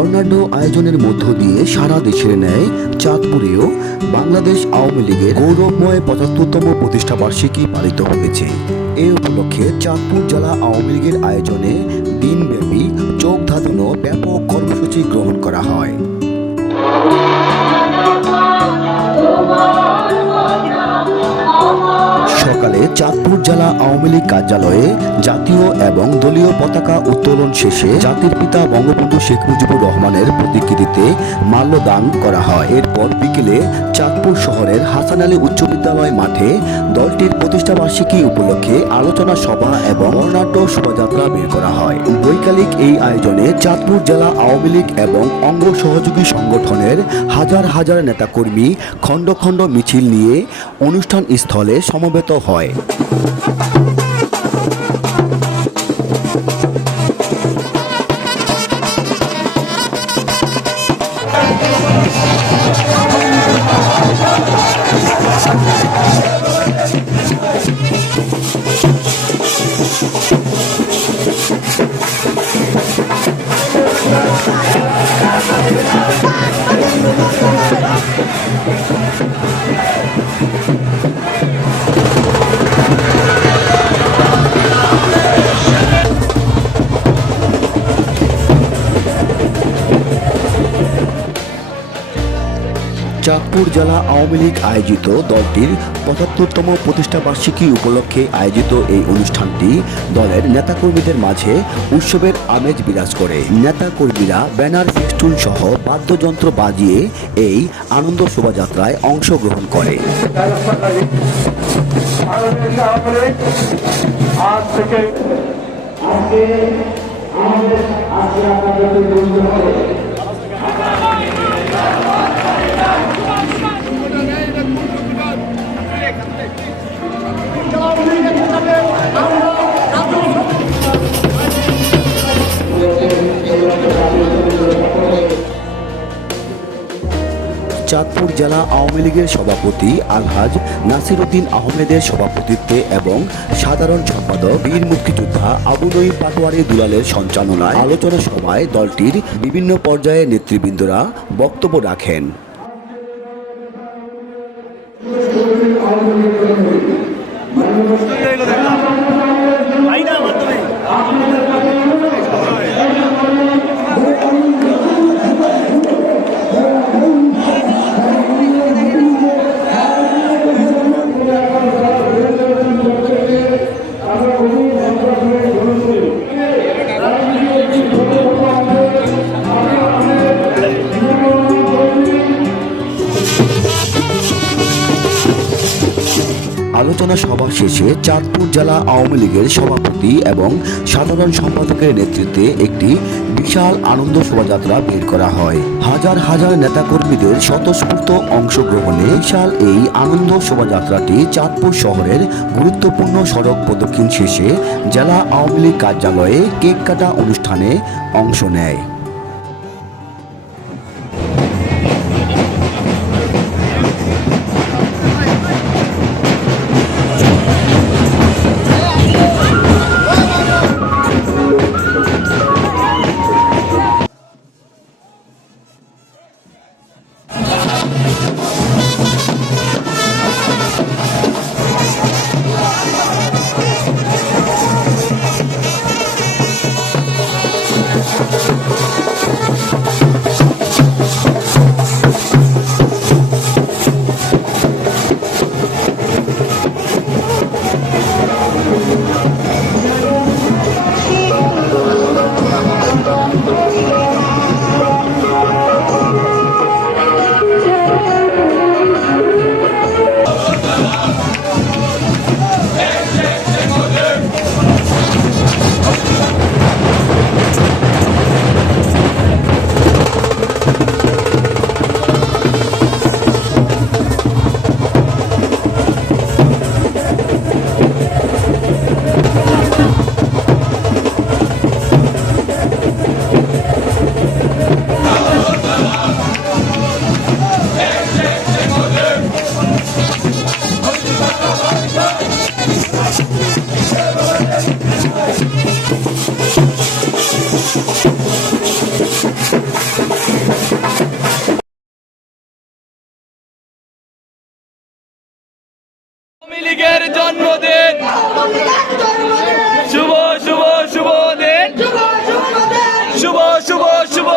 আয়োজনের মধ্য দিয়ে সারা দেশের ন্যায় চাঁদপুরেও বাংলাদেশ আওয়ামী লীগের গৌরবময় পঁচাত্তরতম প্রতিষ্ঠা বার্ষিকী পালিত হয়েছে। এ উপলক্ষে চাঁদপুর জেলা আওয়ামী লীগের আয়োজনে দিনব্যাপী চোখ ধাঁধানো ব্যাপক কর্মসূচি গ্রহণ করা হয়। চাঁদপুর জেলা আওয়ামী লীগ কার্যালয়ে জাতীয় এবং দলীয় পতাকা উত্তোলন শেষে জাতির পিতা বঙ্গবন্ধু শেখ মুজিবুর রহমানের প্রতিকৃতিতে মাল্যদান করা হয়। এরপর বিকেলে চাঁদপুর শহরের হাসান আলী উচ্চ বিদ্যালয় মাঠে দলটির প্রতিষ্ঠা বার্ষিকী উপলক্ষে আলোচনা সভা এবং বর্ণাঢ্য শোভাযাত্রা বের করা হয়। বৈকালিক এই আয়োজনে চাঁদপুর জেলা আওয়ামী লীগ এবং অঙ্গ সহযোগী সংগঠনের হাজার হাজার নেতাকর্মী খণ্ড খণ্ড মিছিল নিয়ে অনুষ্ঠান স্থলে সমবেত হয়। Thank you. চাঁদপুর জেলা আওয়ামী লীগ আয়োজিত দলটির পঁচাত্তরতম প্রতিষ্ঠা বার্ষিকী উপলক্ষে আয়োজিত এই অনুষ্ঠানটি দলের নেতাকর্মীদের মাঝে উৎসবের আমেজ বিরাজ করে। নেতাকর্মীরা ব্যানার, ফেস্টুন সহ বাদ্যযন্ত্র বাজিয়ে এই আনন্দ শোভাযাত্রায় অংশগ্রহণ করে। আজ থেকে চাঁদপুর জেলা আওয়ামী লীগের সভাপতি আলহাজ নাসিরউদ্দিন আহমেদের সভাপতিত্বে এবং সাধারণ সম্পাদক, বীর মুক্তিযোদ্ধা আবু নঈম পাটোয়ারি দুলালের সঞ্চালনায় আলোচনা সভায় দলটির বিভিন্ন পর্যায়ে নেতৃবৃন্দরা বক্তব্য রাখেন। আলোচনা সভা শেষে চাঁদপুর জেলা আওয়ামী লীগের সভাপতি এবং সাধারণ সম্পাদকের নেতৃত্বে একটি বিশাল আনন্দ শোভাযাত্রা বের করা হয়। হাজার হাজার নেতাকর্মীদের স্বতঃস্ফূর্ত অংশগ্রহণে বিশাল এই আনন্দ শোভাযাত্রাটি চাঁদপুর শহরের গুরুত্বপূর্ণ সড়ক প্রদক্ষিণ শেষে জেলা আওয়ামী লীগ কার্যালয়ে কেক কাটা অনুষ্ঠানে অংশ নেয়। আওয়ামী লীগের জন্মদিন। শুভ শুভ শুভ দিন। শুভ শুভ শুভ